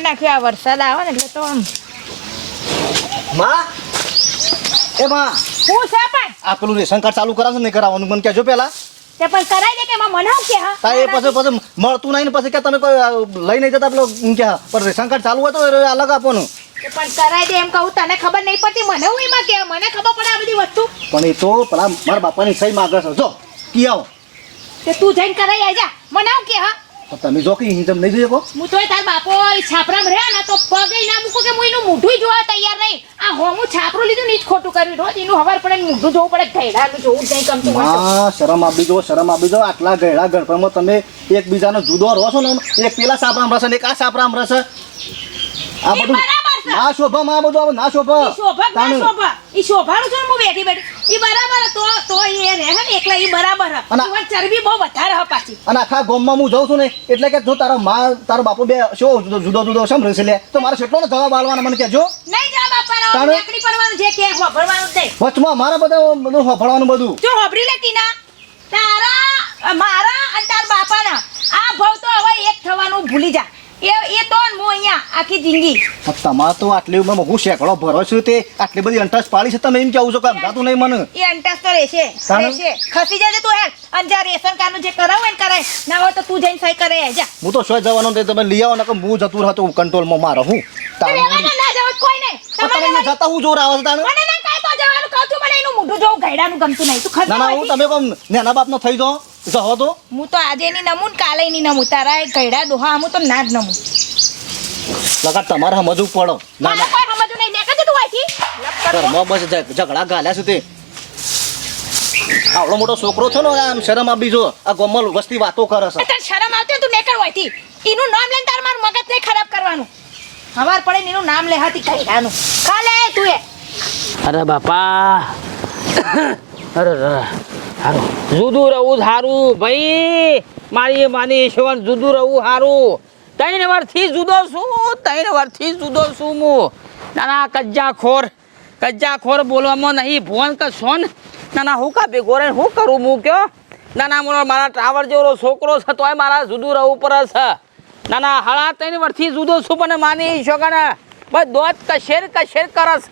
કરી નાખ્યું આ વરસાદ આવે ને એટલે તો આમ. માં? એ માં. હું છે પણ? આ પેલું રેશન કાર્ડ ચાલુ કરાવશે નહીં કરાવવાનું મને કહેજો પેલા. તે પણ કરાઈ દે કે માં મને કે હા? તા એ પછી પછી મળતું નહીં ને પછી કે તમે કોઈ લઈ નહીં જતા પેલો હું કે પણ રેશન કાર્ડ ચાલુ હોય તો અલગ આપવાનું. તે પણ કરાઈ દે એમ કહું તને ખબર નહીં પડતી મને હું એમાં કે મને ખબર પડે આ બધી વસ્તુ. પણ એ તો પેલા મારા બાપાની સહી માગે છે. જો કી આવો. તે તું જઈને કરાઈ આવી જા. મને શું કે હા? તમે જો કે અહીં તમે નહીં જોઈ શકો હું તોય તાર બાપો છાપરામ રહ્યા ને તો પગે ના મૂકો કે હું એનું મોઢું જોવા તૈયાર નહીં. આ હોમું છાપરું લીધું ને જ ખોટું કર્યું. રોજ એનું હવાર પડે મૂઠું મોઢું જોવું પડે ઘેડાનું જોવું જ નહીં ગમતું હા શરમ આપી દો શરમ આપી દો. આટલા ગયડા ગણપણમાં તમે એકબીજાનો જુદો રહો છો ને એક પેલા સાપરામ રસ ને એક આ સાપરામ રસે આ બધું ના શોભા માં આ બધું ના શોભા. શોભા ના શોભા. એ શોભાનું છે હું બેઠી બેઠી. ઈ બરાબર. તો તો ઈ રહે ને એકલા ઈ બરાબર. અને- ચરબી બહુ વધારે હે પાછી. અને આખા ગામમાં હું જાઉં છું ને એટલે કે જો તારો માં તારો બાપુ બે શો જુદો જુદો શમ રહેશે લે? તો મારે કેટલો જવાબ આલવાનો મને કહેજો. નહીં જવાબ આપવાનો? નીકળી પડવાનું છે કે હોભળવાનું જ વચમાં મારા બધા બધું હોફળવાનું બધું. જો હોભળી લેતી ના તારા મારા અને તાર બાપાના. આ ભાવ તો હવે એક થવાનું ભૂલી જા. એ એ તો હું અહીંયા આખી જિંદગી. તમારે તો આટલી ઉંમરમાં હું શેકડો ભરો છું તે. આટલી બધી અંટસ પાડી છે તમે એમ કેવું છો કે સમજાતું નહીં મને? એ અંટાસ તો રહેશે રહેશે. ખસી જજે તું હેલ અને જ્યાં રેશન કાર્ડનું જે કરાવું હોય કરાય ના હોય તો તું જઈને સહી કરે જા. હું તો શોય જવાનો તે તમે લઈ આવો ને કે હું જતું રહેતો કંટ્રોલમાં મારો હું. તારું ના જવા કોઈ નહીં. તમે જતા હું જોર આવે તાણે મને ના કાંઈ તો જવાનું કહું છું મને એનું મોઢું જોવું ઘયડાનું ગમતું નહીં. તું ના ના હું તમે કોમ નેના બાપનો થઈ જાઓ જહો તો હું તો આજે ની નમું કાલે ની નમું. તારા એ ઘયડા ડોહા હું તો ના જ નમું. લગા તમારે સમજવું પડો. ના ના. કોઈ સમજવું નહીં. દેખાતું તું આખી. ઘરમાં બસ ઝઘડા ગાલ્યા સુધી. આવડો મોટો છોકરો છો ને આમ શરમ આપી જો. આ ગોમલ વસ્તી વાતો કરે છે. તને શરમ આવતી તું તું હોયથી એનું નામ લઈને તાર મારું મગજ નહીં ખરાબ કરવાનું. હવાર પડે એનું નામ લે હતી ઘયડાનું. ખાલે તું એ. અરે બાપા. અરે અરે. હારું. જુદું રહું સારું ભાઈ, મારી માની ઈશ્વર જુદું રહું સારું ત્રણ વર્ષથી જુદો છું, ત્રણ વર્ષથી જુદો છું હું. નાના કજ્જાખોર કજ્જાખોર બોલવામાં નહીં ભોન કે સોન. નાના હું કા ભેગો શું કરું હું કયો? નાના મોટો મારા ટાવર જેવો છોકરો છે, તોય મારા જુદું રહું પર છે. નાના હળા ત્રણ વર્ષથી જુદો છું, પણ માની ઈશ્વર બસ દોત કશેર કશેર કરસ.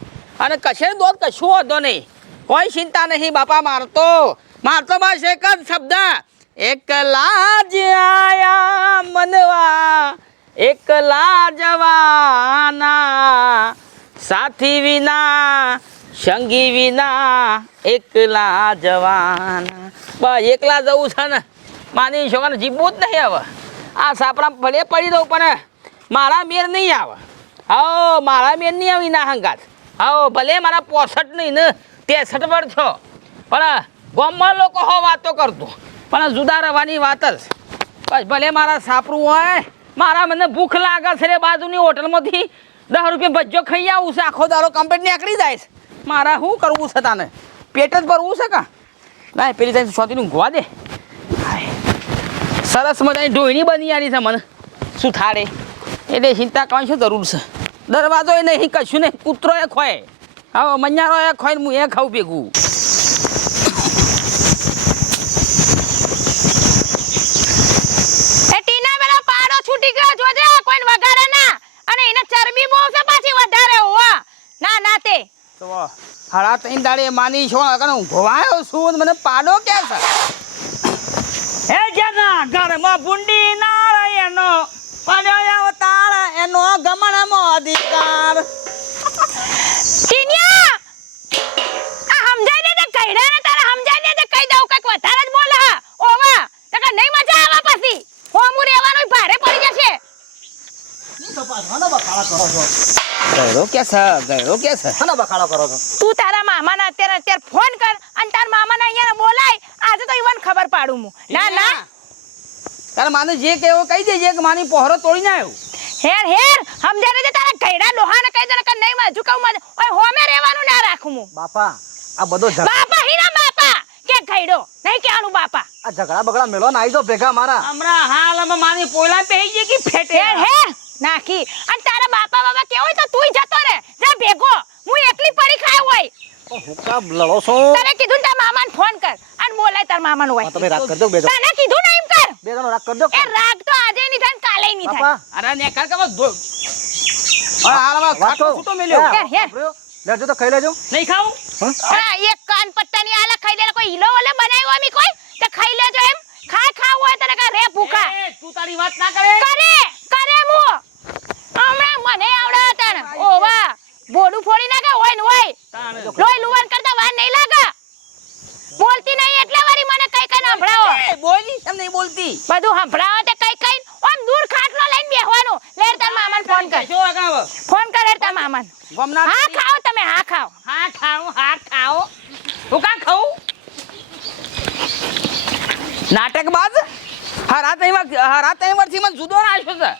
અને કશેર દોત કશું વાંધો નહીં. કોઈ ચિંતા નહીં, બાપા મારતો. મારતો છે એક જ શબ્દ. એકલા જ આયા મનવા એકલા જવાના સાથી વિના, સંગી વિના એકલા જવાના બસ એકલા જવું છે ને, માની છોકરાને જીવવું જ નહીં આવે આ સાપરા ભલે પડી દઉં, પણ મારા મેર નહીં આવે. હો મારા મેર નહીં આવી ના હંગાત. હો ભલે મારા પોસઠ નહીં ને, તેસઠ વર્ષ છો. પણ ગામમાં લોકો હો વાતો કરતો. પણ જુદા રહેવાની વાત જ. બસ ભલે મારા સાપરું હોય, મારા મને ભૂખ લાગે છે રે બાજુની હોટલમાંથી. દસ રૂપિયા ભજ્જો ખાઈ આવું છે, આખો દારો કમ્પ્લેટ નીકળી જાય મારા શું કરવું છે તાને? પેટ જ ભરવું છે કા? ના પેલી તારી સોતીનું ગોવા દે. સરસ મજાની ઢોયણી બની આની છે મને. શું થાળે? એટલે ચિંતા કરવાની શું જરૂર છે? દરવાજો એ નહીં, કશું નહીં, કૂતરો એ ખોય હવે મഞ്ഞારો એ ખોય હું એ ખાઉં ભેગું એ ટીના પેલો પાડો છૂટી ગયો જોજે કોઈને વગાડે ના અને એને ચરબી બહુ છે પાછી વધારે હોવા ના ના તે તો હાડા ત્રણ દાડે માની છો અગર હું ઘોવાયો છું મને પાડો કે છે? હે જેના ઘરમાં ભૂંડી નારાયણનો પડ્યો અવતાર એનો ગમણમાં અધિકાર. ટીનિયા આ સમજાઈ દે તે કઈડા ને તારે સમજાઈ દે તે કહી દઉં કંઈક વધારે જ બોલે. હા ઓવા તકે નહીં મજા આવે પછી. હોમું રહેવાનું ભારે પડી જશે. ગયરો કે છે ગયરો કે છે? ખાના બખાડો કરો છો? તું તારા મામાને અત્યારે અત્યારે ફોન કર અને તારા મામાને અહીંયા બોલાય. આજે તો ઈવન ખબર પાડું હું. ના ના તારે માને જે કહેવો કહી દેજે કે માની પહોરો તોડી ના આવ્યો. હેર હેર સમજાઈ દે તારા કઈડા લોહાને કહી દે કે નહીં માં ઝુકાવમાં ઓય હોમે રહેવાનું ના રાખું હું. બાપા આ બધો બાપા હીરા બાપા. કે કઈડો નહીં કેવાનું બાપા. આ ઝઘડા બગડા મેલો ને આવી જાઓ ભેગા મારા. હમણાં હાલમાં માની પોયલા પહેરી ગઈ કે ફેટે? Hair hair. નાખી. અને તારા બાપા બાબા કેવું હોય તો તુંય જતો રે જા ભેગો. હું એકલી પડી ખાય હોય. હું કામ લડો છો? તને કીધું ને તારા મામાને ફોન કર. અને બોલાય તારા મામાનો હોય. તમે રાગ કરજો દો બે તને કીધું ને એમ કર. બે જણો રાગ કરજો. એ રાગ તો આજે નહીં થાય કાલે નહીં થાય. બાપા. અરે ને કર કે બસ ધો- હવે હાલ હવે વાત ખાટલો કહું. છૂટો મેલ્યો હેર, હેર. લેજો તો ખાઈ લેજો. નહીં ખાવું? હા. એક કાન પટ્ટાની આલા ખાઈ લે કોઈ હીલો ઓલે બનાવ્યો અમી કોઈ? તો ખાઈ લેજો એમ. ખા ખાવું હોય તને કા રે ભૂખા. તું તારી વાત ના કરે. કરે કરે મુ હમણાં મને આવડે તને ઓવા બોડું ફોડી નાખે હોય ને હોય. લોહી લુવાન કરતા વાર નહીં લાગે. બોલતી નહીં એટલે વારી મને કઈ કઈ સંભળાવો બોલી. એમ નહીં બોલતી. બધું સંભળાવો તે કઈ કઈ. ઓમ દૂર ખાટલો લઈને બેહવાનું. લેર તાર મામાને ફોન કર. શું આગાવ ફોન કર તાર મામાને. ગમના હા ખાઓ તમે હા ખાઓ. હા ખાઓ હા ખાઓ. હું કા ખાઉ? નાટક બાદ હરા તઈમાં હરા તઈ વર્ષથી મને જુદો નાખ્યો છે.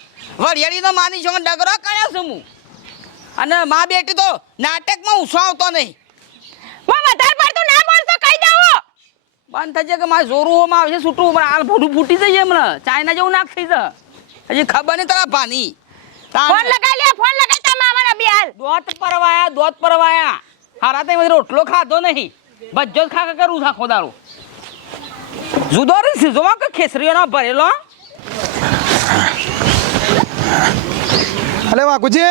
વરિયાળી તો માની છો ડગરો કર્યો છું હું. અને મા બેટી તો નાટકમાં ઉછો આવતો નહીં વધારે પડતું ના બોલતો કહી દઉં. બંધ થઈ જાય કે મારે જોરું હોમાં આવશે છૂટું પણ આ ભૂડું ફૂટી જઈએ હમણાં. ચાઇના જેવું નાખ થઈ જાય. હજી ખબર નહીં તારા પાની ફોન લગાઈ લે ફોન લગાઈ તા મામાને બી દોત પરવાયા દોત પરવાયા. હારા તઈ રોટલો ખાધો નહીં. બજ્જો જ ખા કરું આખો દારૂ જુદો રે સીઝોમાં કે ખેસરીઓનો ભરેલો. અલે વાકુજી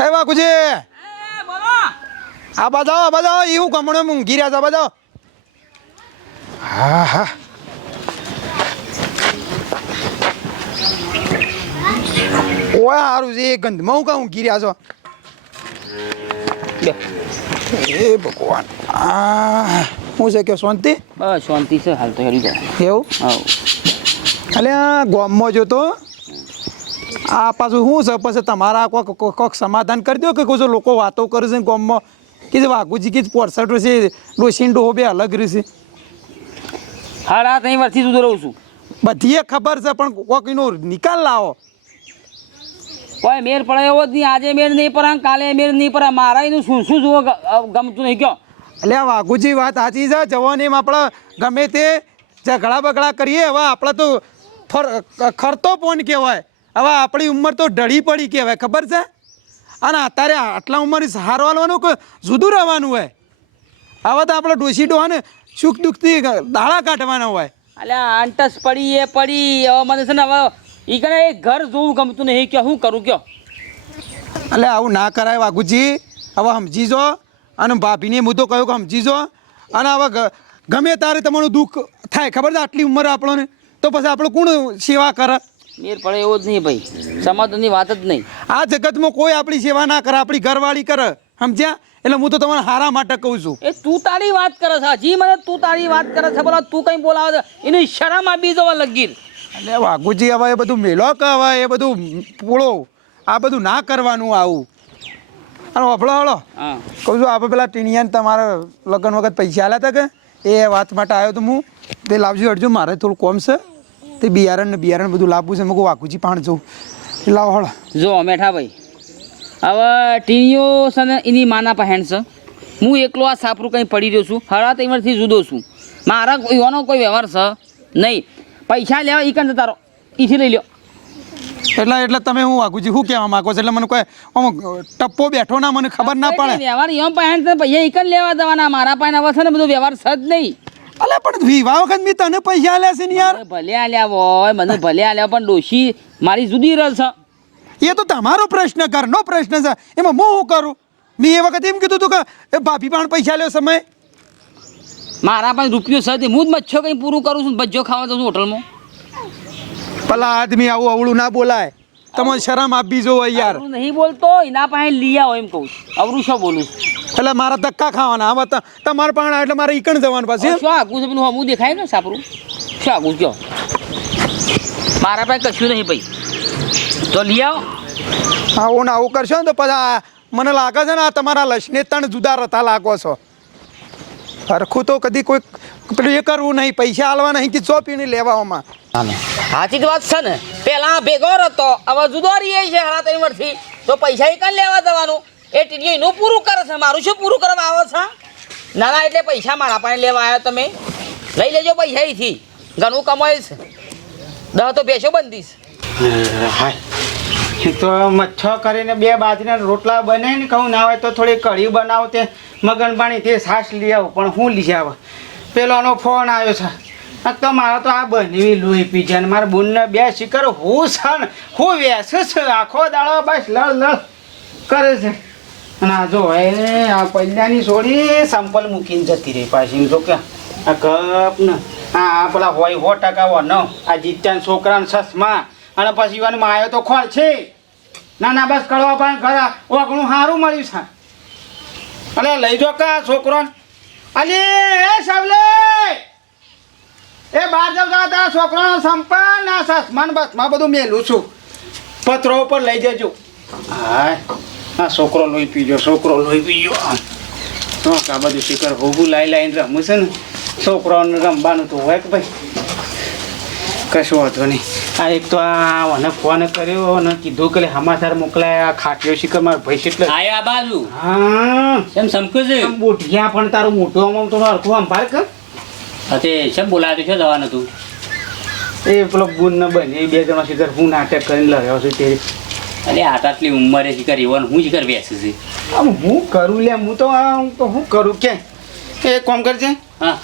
એ બોલો આ બધા આ બધા એવું કમણે મૂંઘી રહ્યા છે બધા હા હા. ઓય સારું છે એ ગંધમાં હું કાં ઊંઘી રહ્યા છો? એ ભગવાન. આ હું છે કે શાંતિ? બસ શાંતિ છે હાલ તો હેડી જાય એવું? હા. અલે આ ગામમાં જો તો આ પાછું શું છે? પછી તમારા કોક કોક સમાધાન કરી દો કે કોઈ લોકો વાતો કરે છે ગામમાં? કે જે વાઘુજી કે પોરસઠ છે ડોસીન ડોહો બે અલગ રહેશે હા રાત અહીં વર્ષથી સુધરવું છું. બધી ખબર છે પણ કોક એનો નિકાલ લાવો. કોઈ મેર પડે એવો જ નહીં. આજે મેર નહીં પડે કાલે મેર નહીં પડે મારા એનું શું શું જુઓ ગમતું નહીં કયો? એટલે આ વાઘુજી વાત સાચી છે જવાનીમાં આપણે ગમે તે ઝઘડા બગડા કરીએ હવે આપણે તો ખરતો પોન કહેવાય. હવે આપણી ઉંમર તો ઢળી પડી કહેવાય ખબર છે? અને અત્યારે આટલા ઉંમર સહારો આલવાનું કે જુદું રહેવાનું હોય. હવે તો આપણે ડોસી ડોહાને સુખ દુઃખથી દાળા કાઢવાના હોય. અલ્યા આંટસ પડી એ પડી. હવે મને છે ને હવે એ કને એ ઘર જોવું ગમતું નહીં. કે શું કરું કયો? એટલે આવું ના કરાય વાઘુજી. હવે સમજી જો અને ભાભીને મુદ્દો કહ્યો કહ્યું કે સમજી જો અને હવે ગમે તારે તમારું દુઃખ થાય ખબર છે? આટલી ઉંમર આપણને. તો પછી આપણે કોણ સેવા કરે? મેર પડે એવો જ નહીં ભાઈ. સમાધાનની વાત જ નહીં. આ જગતમાં કોઈ આપણી સેવા ના કરે આપણી ઘરવાળી કરે. સમજ્યા? એટલે હું તો તમારા હારા માટે કહું છું. એ તું તારી વાત કરે છે. હજી મને તું તારી વાત કરે છે. બોલા તું કઈ બોલાવે છે? એની શરમ આપી જવા લગીર. એટલે વાઘુજી હવે એ બધું મેલો કે એ બધું પૂળો? આ બધું ના કરવાનું આવું. અને હફળો હળો કહું છું આપણે પેલા ટીણિયાને તમારા લગ્ન વખત પૈસા આલ્યા હતા કે? એ વાત માટે આવ્યો તો હું. તે લાવજો અડજો મારે થોડું કોમ છે. તે બિયારણ ને બિયારણ બધું લાવવું છે મેં કહું વાઘુજી પાણ જવું. એ લાવો હળો જો મેઠા ભાઈ. હવે ટીણીઓ છે ને એની માના પહેણ છે. હું એકલો આ સાપરું કંઈ પડી રહ્યો છું. હળા એમાંથી જુદો છું. મારા યોનો કોઈ વ્યવહાર છે? નહીં. પૈસા લેવા ઈ કંઈ તારો ઈથી લઈ લ્યો. એટલે એટલે તમે હું વાઘુજી શું કહેવા માંગો છો? એટલે મને કોઈ આમ ટપ્પો બેઠો ના મને ખબર ના પડે. વ્યવહાર એમ પહેણ છે પૈસા ઈ કંઈ લેવા દેવાના. મારા પાસે હવે છે ને બધો વ્યવહાર છે જ નહીં. અલે પણ વિવાહ વખત મેં તને પૈસા આલ્યા છે ને યાર? ભલે આલ્યા હોય મને ભલે આલ્યા પણ ડોશી મારી જુદી રસ છે. એ તો તમારો પ્રશ્ન ઘરનો પ્રશ્ન છે. એમાં હું શું કરું? મેં એ વખત એમ કીધું તું કે એ ભાભી પણ પૈસા લ્યો સમય મારા પાસે રૂપિયો છે તે હું જ મચ્છો કંઈ પૂરું કરું છું ભજ્જો ખાવા જઉં છું હોટલમાં. પેલા આદમી આવું અવળું ના બોલાય. તમે શરમ આપી જો યાર. હું નહીં બોલતો એના પાસે લઈ આવો એમ કહું અવરું શું બોલું એટલે મારા ધક્કા ખાવાના. હવે ત- તમારે પણ એટલે મારે ઈકણ જવાનું પાછું શું આગું છે પેલું હમું દેખાય ને સાપરું? શું આગું કયો મારા પાસે કશું નહીં ભાઈ. તો લઈ આવો. આવું ને આવું કરશો ને તો પછી મને લાગે છે ને આ તમારા લશ્ને ત્રણ જુદા રતા લાગો છો. હરખું તો કદી કોઈ પેલું એ કરવું નહીં પૈસા આલવા નહીં કે ચોપી નહીં લેવામાં. સાચી જ વાત છે ને. પેલા ભેગો હતો હવે જુદો રહીએ છે હારા ત્રણ વર્ષથી તો પૈસા એ કાં લેવા જવાનું? એ ટીડીઓ એનું પૂરું કરે છે મારું શું પૂરું કરવા આવે છે? ના ના એટલે પૈસા મારા પાસે લેવા આવ્યા તમે. લઈ લેજો પૈસા અહીંથી ઘણું કમાઈશ દહ તો બેસો બંધીશ હાય એ તો મચ્છો કરીને બે બાજરીના રોટલા બને ને કહું, ના હોય તો થોડી કઢી બનાવો તે મગન પાણી તે છાશ લઈ આવું, પણ હું લઈ આવું. પેલોનો ફોન આવ્યો છે. તો મારો તો આ બનેવી લોહી પીજા ને મારા બુનને બે શિકર, હું છે ને, હું વેસું છું, આખો દાડો બસ લળ લળ કરે છે. આ જો, એ આ પૈલાની છોડી સેમ્પલ મૂકીને જતી રહી પાછી. જો કે આ કપ ને, આ પેલા હોય સો ટકા ન નો આ જીત્યાન છોકરાને સસમા. અને પછી એવાનું માયો તો ખોળ છે. ના ના, બસ કડવા પણ ખરા ઓગણું સારું મળ્યું છે. અલે, લઈ જો કા છોકરો અલે, એ સાવલે! એ બહાર જાવ જા, તારા છોકરાનો સંપન્ન ના સસમાન બસમાં બધું મેલું છું. પત્રો ઉપર લઈ જજો. હા આ છોકરો લોહી પીજો છોકરો લોહી પીજો તો કા બધું શિકર હોગું લાઈ લાઈને રમું છે ને. છોકરાઓને રમવાનું તો હોય કે ભાઈ. કશું વાંધો નહીં. આ એક તો આ મને ફોન કર્યો અને કીધું કે હમાસાર મોકલાય આ ખાટ્યો શિખર મારો ભાઈ એટલે આયા બાજુ? હા. એમ સમકું છે? બોટિયા પણ તારું મોટું આમ તો હરખું સંભાળ કર. અતે શેમ બોલાવ્યું છે? જવાનું તું એ પેલો બુન ન બને બે જણા શિખર હું નાટક કરીને લડ્યો છું તે. અરે આટ આટલી ઉંમરે શિખર એવાનું હું શિખર બેસે છે? આમ હું કરું લે હું તો આમ તો હું કરું? કે એ કોમ કરજે. હા.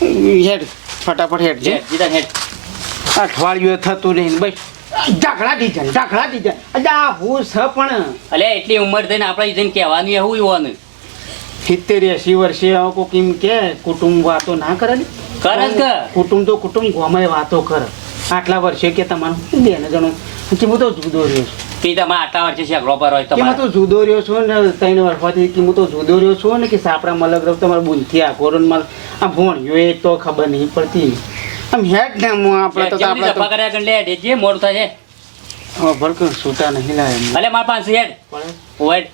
હેડ ફટાફટ હેડ જીતા હેડ. અઠવાડિયું થતું નહીં. ભાઈ ઢાકડા ડીજન ઢાકડા ડીજન અજા હું છ પણ? અલે એટલી ઉંમર થઈને આપણે જઈને કહેવાનું એવું એવાનું સિત્તેર એસી વર્ષે આવો કોક એમ કે કુટુંબ વાતો ના કરે ને? કરે કે. કુટુંબ તો કુટુંબ ગમે વાતો કરે. આટલા વર્ષે કે તમારું બેન જણો. કે હું તો જુદો રહ્યો છું. કે તમારે આટલા વર્ષે શેકડો પર હોય તમારે તો જુદો રહ્યો છો ને ત્રણ વર્ષમાંથી કે હું તો જુદો રહ્યો છું ને કે સાપડા અલગ રહ્યો તમારે બુનથી આ કોરોનમાં આ ભણ્યો એ તો ખબર નહીં પડતી. આમ હેડ ને હું આપણે તો આપણે તો કર્યા ગણ લે હેડ જે મોડું થાય છે હવે ભડક છૂટા નહીં લાવે અલે મારા પાસે હેડ. તો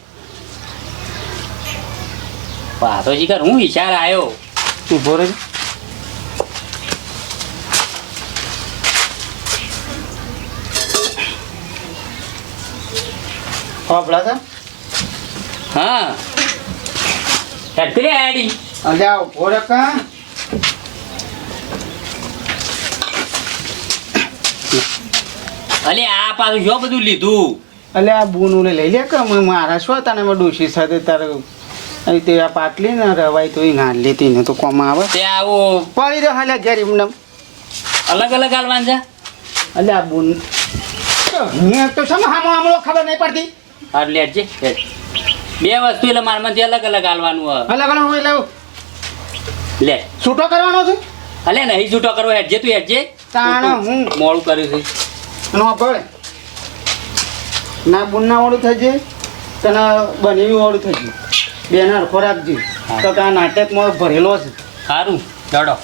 પાછો શિખર હું વિચાર આવ્યો તું છે હા. હેડ કરી હેડી અલ્યા ઊભો અલે આ પાછું જો બધું લીધું? અલે આ બુનું લઈ લે કે મારા શું તને મેં ડોશી સાથે તારે તે આ પાટલી ને રવાય તો એ ના લેતી ને તો કોમ આવે. તે આવો. પડી રહ્યો હાલે ઘેર એમને. અલગ અલગ હાલવાન છે? અલે આ બુન મેં તો શું હામો આમળો ખબર નહીં પડતી. હા લેજે બે વસ્તુ એટલે મારમાંથી અલગ અલગ હાલવાનું હોય. અલગ અલગ હોય એટલે લે. છૂટો કરવાનો છું? અલે નહીં છૂટો કરવો હેડજે તું હેડજે. તાણ હું. મોડું કર્યું છે. નો પડે ના બુનના વાળું થઈ જાય તને બનેવી વાળું થઈ જાય બેના હરખો રાખજે. તો કે આ નાટકમાં ભરેલો છે. સારું ચડો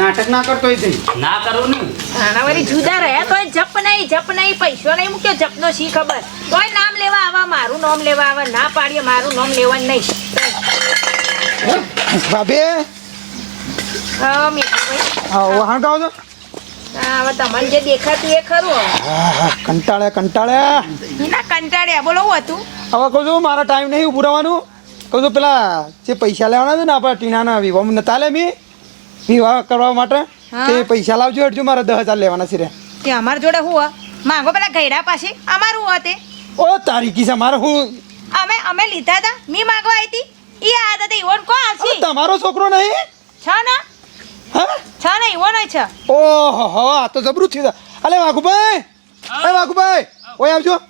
નાટક ના કરતો થઈ ના કરું ને. આનાવાળી જુદા રહ્યા તોય જપ નહીં જપ નહીં પૈસો નહીં મૂક્યો. જપનો શી ખબર? તોય નામ લેવા આવા મારું નામ લેવા આવા. ના પાડીએ મારું નામ લેવાનું નહીં. ભાભી? હા મીઠુભાઈ હા વહાણ ગાવ છો હવે તમને જે દેખાતું એ ખરું હવે. આહ, કંટાળ્યા કંટાળ્યા કંટાળ્યા. બોલો હું હતું? હવે કહું છું મારા ટાઈમ નહીં ઉભું રહેવાનું. કહું છું પેલા જે પૈસા લેવાના છે ને આપણા ટીનાના વિવાહ નતા લે મી વિવાહ કરવા માટે તે પૈસા લાવજો હટજો મારા દસ હજાર લેવાના છે તે અમાર જોડે હું માંગો પેલા ગયડા પાસે અમારું હું તે? ઓ તારી કિસ્સા મારે હું? અમે અમે લીધા હતા મી માંગવા આવી હતી ઈ આ હતા તે ઈવન કો અરે તમારો છોકરો નહીં? છ ના? છ ના ઈવન નહીં છે? ઓહો હો આ તો જબરું છે. અલે વાઘુભાઈ એ વાઘુભાઈ ઓય આવજો.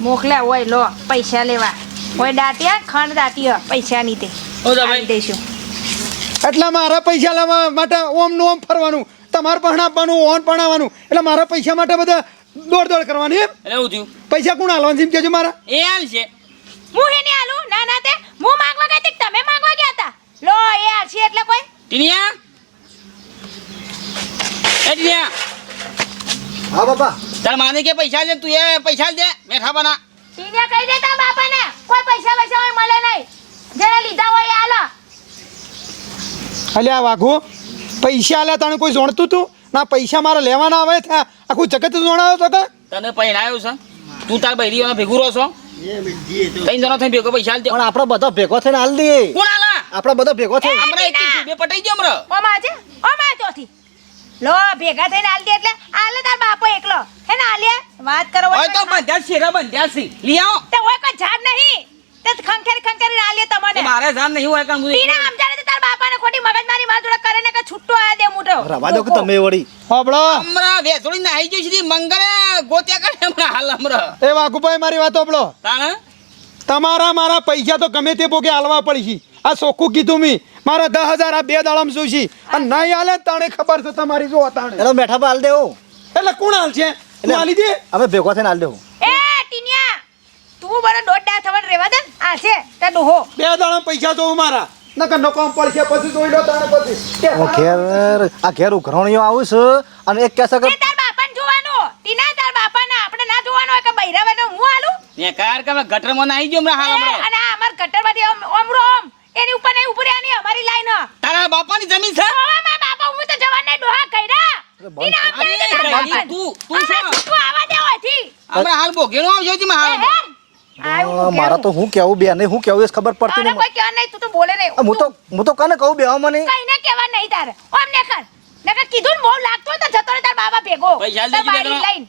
મોકલ્યા હોય લો પૈસા લેવા. હોય દાટિયા ખંડ દાટિયા પૈસાની તે. દઈશું. એટલે મારા પૈસા લેવા માટે ઓમનું ઓમ ફરવાનું. તમારે પણ આપવાનું ઓન પણ આવવાનું એટલે મારા પૈસા માટે બધા દોડ દોડ કરવાની એમ. એવું થયું. પૈસા કોણ હાલવાનું છે એમ કહેજો મારા. એ હાલ છે. હું એને હાલું? આલુ ના ના તે. હું માંગવા ગઈ તમે માંગવા ગયા હતા? લો એ આલસી એટલે કોઈ. ટીનિયા? એ ટીનિયા. હા બાપા. તાર માને કે પૈસા લે તું એ પૈસા દે મેઠા બના ટીને કહી દેતા બાપાને કોઈ પૈસા પૈસા હોય મળે નહીં. જેને લીધા હોય એ આલો અલ્યા વાઘુ પૈસા આલ્યા તને કોઈ જોણતું તું? ના પૈસા મારે લેવાના આવે થયા આખું જગત જોણાયો તો કે? તને પહેરાયો છે? તું તાર બૈરીઓને ભેગું રહો છો? ત્રણ જણો થઈ ભેગો પૈસા આલ દે. પણ આપણે બધા ભેગો થઈને આલ દે કોણ આલા? આપણે બધા ભેગો થઈ હમણાં એક બે પટાઈ દે હમણાં. ઓમાં છે ઓમાં ચોથી. લો ભેગા થઈને આલ દે એટલે. આલે તાર બાપો એકલો. હે ને આલે વાત કરો ઓય તો બંધ્યા શેરા બંધ્યા સી આવો. તે ઓય કોઈ જાન નહીં. તે ખંખેરી ખંખેરી આલે તમને. મારે જાન નહીં હોય કામ ટીના આમ જાને તાર બાપાને ખોટી મગજમારી માર જોડે કરે ને કે છૂટો આ દે મોટો રવા દો કે તમે વળી. હોબળો હમણાં ને નાહી જઈ છે મંગળે ગોત્યા કરે હમણાં હાલ હમણાં. એ વાઘુભાઈ મારી વાત હોબળો તાણ? તમારા મારા પૈસા તો ગમે તે ભોગે હાલવા પડી આ સોખું કીધું મી. મારા દસ હજાર આ બે દાડામાં શું છે. અને નહીં હાલે તાણે ખબર છે તમારી જો તાણે એટલે બેઠા પર હાલ દેવો. એટલે કોણ હાલ છે? તું હાલી દે. અમે ભેગો થઈને હાલ દેવું. એ ટીનિયા તું મને દોઢ દાડા થવાનું રહેવા દે. ને. આ છે તે ડોહો. બે દાડામાં પૈસા જોઉં મારા. નકર નકોમ પડશે પછી જોઈ લો તાણે પછી. ઓ ઘેર આ ઘેર ઉઘરણીઓ આવું છે અને એક કેસા કે તાર બાપાને જોવાનો. ટીના તાર બાપાને આપણે ના જોવાનું કે બૈરાવાનો હું હાલું ને કાર કે ગટરમાં નાહી ગયો હમણાં હાલ હમણાં? અને અમાર ગટરમાંથી ઓમ ઓમ ઓમ. એની ઉપર નહીં ઉપર આની અમારી લાઈન. તારા બાપાની જમીન છે? હવે મારા બાપા હું તો જવાન ને ડોહા કઈરા. તું તું શું તું આવા દે ઓથી હમણાં હાલ બોઘેનો આવજો જી હાલ મારા તો હું કેવું બે નહીં હું કેવું એ ખબર પડતી નહીં કોઈ કહેવા નહીં તું તો બોલે નહીં. હું તો હું તો કને કહું બેવા મને? કઈને કહેવા નહીં તારે. ઓમ ને કર. નકર કીધું ને બહુ લાગતો તો જતો રહે તાર બાબા ભેગો. પૈસા લઈ લઈને.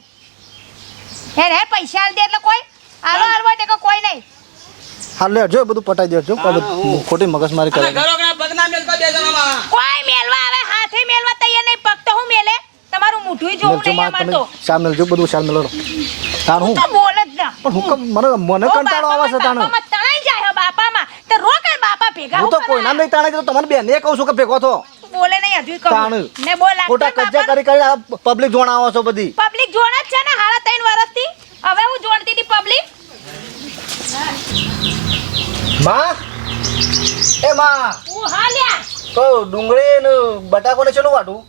હે હે પૈસા આલ દે એટલે કોઈ હાલો હાલવા દે કોઈ નહીં. હાલ લેજો બધું પટાઈ દેજો ખોટી મગજમારી કરે. કોઈ મેલવા આવે હાથે મેલવા તૈયાર નહીં પગ તો હું મેલે? તમારું મુઠું જોવું નહીં અમાર તો. શા મેલજો બધું શા મેલો. તાર હું તો બોલ જ ના. પણ હું મને મને કંટાળો આવે છે તાણ. બાપામાં તણાઈ જાય હો બાપામાં. તો રોકે બાપા ભેગા હું તો કોઈના નહીં તણાઈ તો તમને બેને કહું છું કે ભેગો થો. બોલે નહીં હજુ કહું. તાણ. ને બોલ ખોટા કજ્જા કરી કરી પબ્લિક જોણાવો છો બધી. પબ્લિક જોણ જ છે ને હાડા ત્રણ વર્ષથી? હવે હું માં? એ માં! હું હાલ્યા! તો ડુંગળી ને બટાકો ને ચેલું વાટું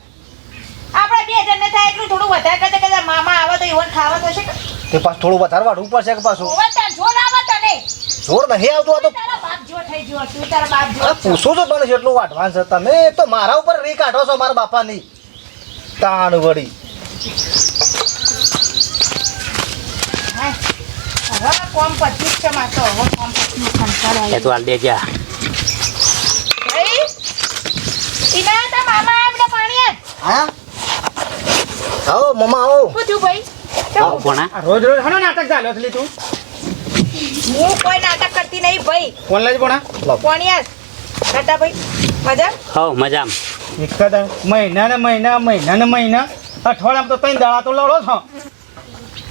આપણે બે થાય એટલું થોડું વધારે કરતા કરતા મામા આવે તો ઈવન ખાવા તો છે કે? તે પાછું થોડું વધારે વાટવું પડશે કે પાછું? ઓવે જોર આવે તને જોર નહીં આવતું આ તો તારા બાપ જો થઈ ગયો તું તારા બાપ જો આ પૂછો પણ જેટલું વાટવાનું છે. તમે તો મારા ઉપર રી કાઢો છો મારા બાપાની. તાણ વળી. હવે કોમ પચીસ છે માં તો હવે કોમ એ તું હાલ દે જા ભાઈ તા મામા એમને પાણી આ હા? આવો મમ્મા આવો. ભાઈ? આવો ભણા રોજ રોજ હનો નાટક ચાલ્યો છે લી તું હું કોઈ નાટક કરતી નહીં ભાઈ. કોણ લાજ ભણા પાણી આપ. ટાટા ભાઈ મજા? હવ મજામ. એક જ મહિના ને મહિના મહિના ને મહિના. અઠવાડિયામાં તો ત્રણ દાડા તો લડો છો.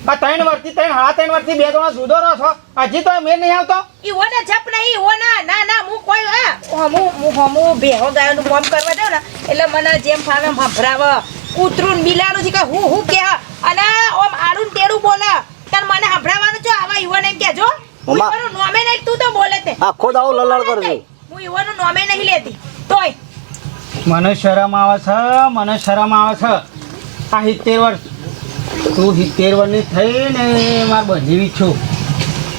આ ત્રણ વર્ષથી ત્રણ હાડા ત્રણ વર્ષથી બે જણા જુદો રહો છો. હજી તો મેં નહીં આવતો? ઈ ને જપ નહીં ઓના ના ના ના હું કોઈ હા હું હું હું ભેહો ગાયનું કામ કરવા દઉં ને એટલે મને જેમ ફાવે એમ સંભળાવે કૂતરું બિલાડું છે કે હું હું કે અને ઓમ આડું ટેડું તેડું બોલે. તાર મને હભરાવાનું છો આવા ઈવોને એમ કહેજો. હું મમ્મા. નોમે નહીં તું તો બોલે તે. આખો દાવ લલાડ કરજો. હું ઈવોનું નોમે નહીં લેતી. તોય. મને શરમ આવે છે મને શરમ આવે છે. આ સિત્તેર વર્ષ તું સિત્તેર વર્ષની થઈ ને માર બધી છું.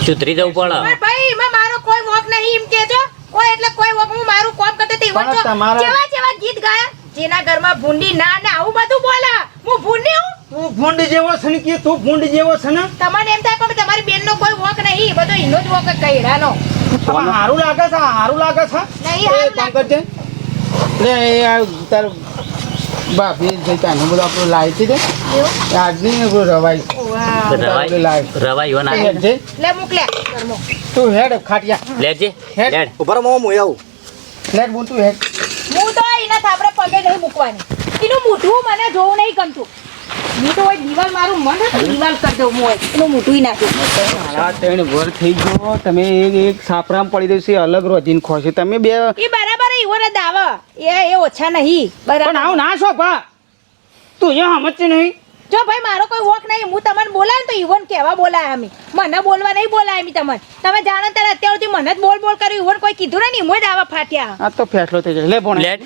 સુધરી જવું પડે ભાઈ એમાં મારો કોઈ વોક નહીં એમ કહેજો. કોઈ એટલે કોઈ વોક હું મારું કોમ કરતી તે વોક જેવા જેવા ગીત ગાયા જેના ઘરમાં ભૂંડી ના ને આવું બધું બોલે. હું ભૂંડી હું? તું ભૂંડ જેવો છે ને કે તું ભૂંડ જેવો છે ને? તમને એમ થાય પણ તમારી બેનનો કોઈ વોક નહીં બધો એનો જ વોક કઈરાનો હારું લાગે છે હારું લાગે છે? નહીં હારું લાગે. લે તાર બાપી જઈ તાને બધું આપણું લાવી દે આજની ને પેલું રવાઈ. રવાઈ? રવાઈ ઈવન આવે હેડ લે મોકલ્યા તું હેડ ખાટિયા. લેજે. હેડ. લેડ. ઊભા રહો આવું. લેટ બોલ તું હેડ. હું તો એના થાપડે પગે નહીં મૂકવાની. એનું મોઢું મને જોવું નહીં ગમતું. હું તો હોય દિવાલ મારું મન દિવાલ કરી દઉં હું હોય. એનું મોઢું નાખ્યું આ ત્રણ વર થઈ ગયો. તમે એક એક સાપરામ પડી દઈશ એ અલગ રોજીન ખોશે. તમે બે એ બરાબર ઈવો ને દાવા. એ એ ઓછા નહીં. પણ બરાબર આવું ના છો ભા તું એ સમજતી નહીં? જો ભાઈ મારો કોઈ વોક નહીં. હું તમને બોલાય તો ઈવન કેવા બોલાય અમે. મને બોલવા નહીં બોલાય અમે તમને. તમે જાણો ત્યારે અત્યાર સુધી મને જ બોલ બોલ કર્યું. ઈવન કોઈ કીધું નહીં આવા ફાટ્યા. આ તો ફેસલો થઈ જાય લે લેડ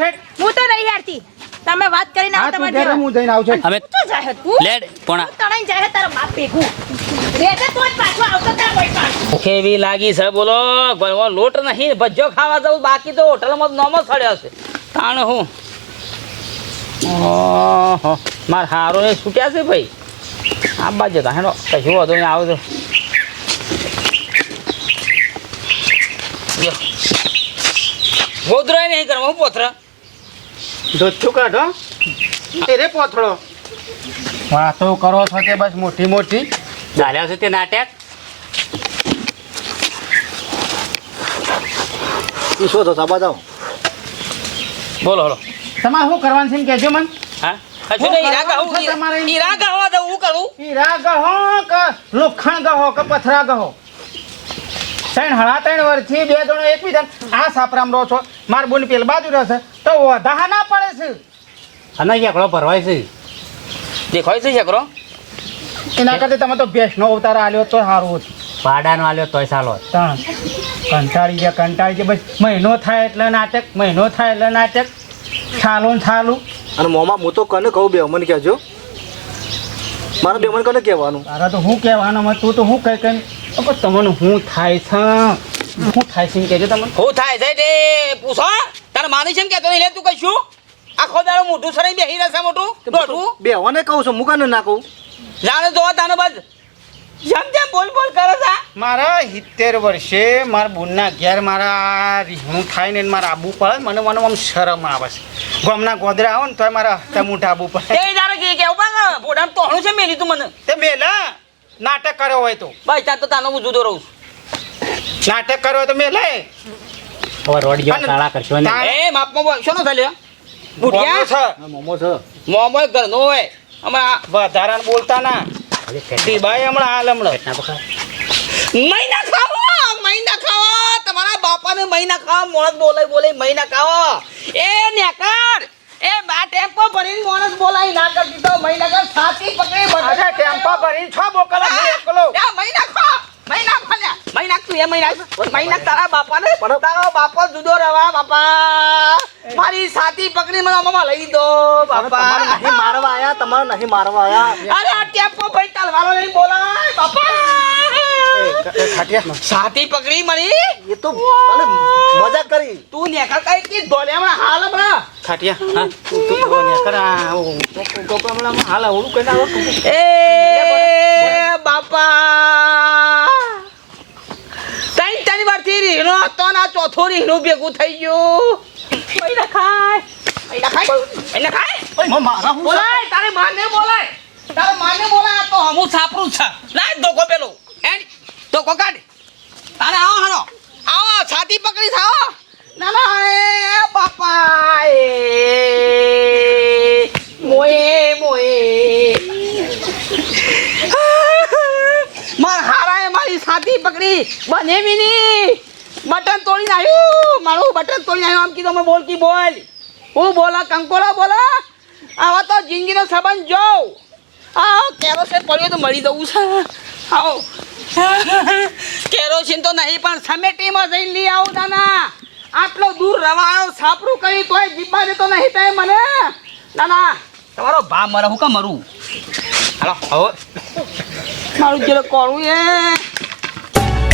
લે. હું તો નહીં હારતી તમે વાત કરીને આવો તમારે ઘરે હું જઈને આવું છું હવે તું જાય તું. લેડ પણ. તું તણાઈ જાય તારા બાપ ભેગું. રેતે તો જ પાછો આવતો તાર કોઈ પાછો કેવી લાગી છે બોલો. ગળવો લોટ નહીં ભજ્જો ખાવા જવું બાકી તો હોટલમાં નોમો સડ્યો છે. તાણ હું? ઓહો મારે હારો એ છૂટ્યા છે ભાઈ. આ બાજુ તા હેડો કશું વાંધો નહીં આવો તો. લ્યો. ગોદરાય નહીં કરવા હું પોથરા? ધોતું કાઢો. એ રે પોથળો. વાતો કરો છો તે બસ મોટી મોટી? ચાલ્યા છે તે નાટક. ઈ શું તો સાબા જાઓ. બોલો હલો તમારે શું કરવાનું છે એમ કહેજો મને. હા? કશું નહીં છે તો હું કરું? ગહો કે લોખંડ ગહો કે પથરા ગહો? ત્રણ હળા ત્રણ વર્ષથી બે જણો એકબીજા આ સાપરામ રહો છો. માર બોન પેલ બાજુ રહેશે. તો વધાહા ના પડે અને એકડો ભરવાય છે. દેખાય છે છોકરો એના કરતા તમે તો ભેંસનો અવતાર આલ્યો તો સારું ભાડાનો આલ્યો તોય સાલો ત્રણ. કંટાળી ગયા કંટાળી ગયા. બસ મહિનો થાય એટલે નાટક મહિનો થાય એટલે નાટક. છાલું ને છાલું અને મોમાં હું તો કને કહું બે મને કહેજો. મારા બે મને કને કહેવાનું? તારા તો હું કહેવાનો મત તું તો હું કઈ કઈ પણ તમને હું થાય છે? હું થાય છે કહેજો તમને. હું થાય છે તે? પૂછો. તારે માની છે કહેતો નહીં લે તું કહીશું આખો દાડો મોટું સરાઈ બેહી રહેશે મોટું. દોઢું. બેહોને કહું છું હું કને ના કહું. જાણે જોવા તાનો બસ જેમ બોલ બોલ કરે છે મારા સિત્તેર વર્ષે મારા બુનના ઘેર મારા રીહણું થાય ને મારા આબુ પડે મને મને આમ શરમ આવે છે. ગામના ગોદરા આવો ને તોય મારા હપ્તા મોટા આબુ પડે. તે તારે કે કેવું પણ બોડામ તોણું છે મેલી તું મને? તે મેલા? નાટક કર્યો હોય તો. ભાઈ ત્યાં તો તાનો હું જુદો રહું છું. નાટક કર્યો હોય તો મેલે. હવે રોડ જેવા કાળા કરશો ને. એ માપમાં શું શોનો છે આ મોમો છે. મોમો ઘરનો હોય. અમારા વધારાને બોલતા ના. પેટના- દીબાઈ હમણાં હાલ હમણાં. મહિના ખાવો મહિના ખાવો. તમારા બાપાને મહિના ખાવા મોણસ બોલે બોલે મહિના ખાવો. એ નેકર એ બા ટેમ્પો ભરીને મોણસ બોલાય ના કરતી દીધો મહિના કર સાચી પકડી બધા ટેમ્પો ભરીને છો એકલો. યા મહિના ખા મહિના ફાલ્યા મહિના તું એ મહિના મહિના તારા બાપાને. તારો બાપો જુદો રવા બાપા. મારી સાથી પકડી મને આમાં લઈ દો બાપા. નહીં મારવા આયા તમારે નહીં મારવા આયા. અરે આ ટેમ્પો ભાઈ તલવારો લઈને બોલાય બાપા. ખાટિયા. સાથી પકડી મળી એ તો મજા કરી. તું નેકર કઈ કી ધોળિયામાં હાલ હમણાં. ખાટિયા હા. તું તું તો ને કરા તો તો હમણાં હાલ ઓળું કઈ ના એ. બાપા ત્રણ ત્રણ વારથી રીહણો હતો ને આ ચોથો રીહણું ભેગું થઈ ગયું. મહિના ખાય. મહિના ખાય? મહિના ખાય? મારા હું બોલાય તારે માને બોલાય. તારે માને બોલાય આ તો હમું સાપરું છે. લાય ધોકો પેલો. એન્ડ ધોકો કાઢ. તારે આવો હાલો. આવો છાતી પકડી થાઓ ના ના એ બાપા એ હારાએ પકડી. બને મિની બટન તોડી આવ્યું મારું બટન તોડી નાખ્યું. આમ કીધું મેં બોલ કી બોલ. હું બોલા કંકોલા બોલા? આવા તો જિંદગીનો સંબંધ જોઉં. આવો કેરોસીન પડ્યો તો મળી દઉં છે. આવો. કેરોસીન તો નહીં પણ સમેટીમાં જઈને લઈ આવું નાના. આટલો દૂર રવાયો સાપરું કરી તોય જીબા દેતો નહીં થાય મને. નાના. તમારો ભા મરે હું કા મરું? હાલો હવે મારું જેલો કોળું એ.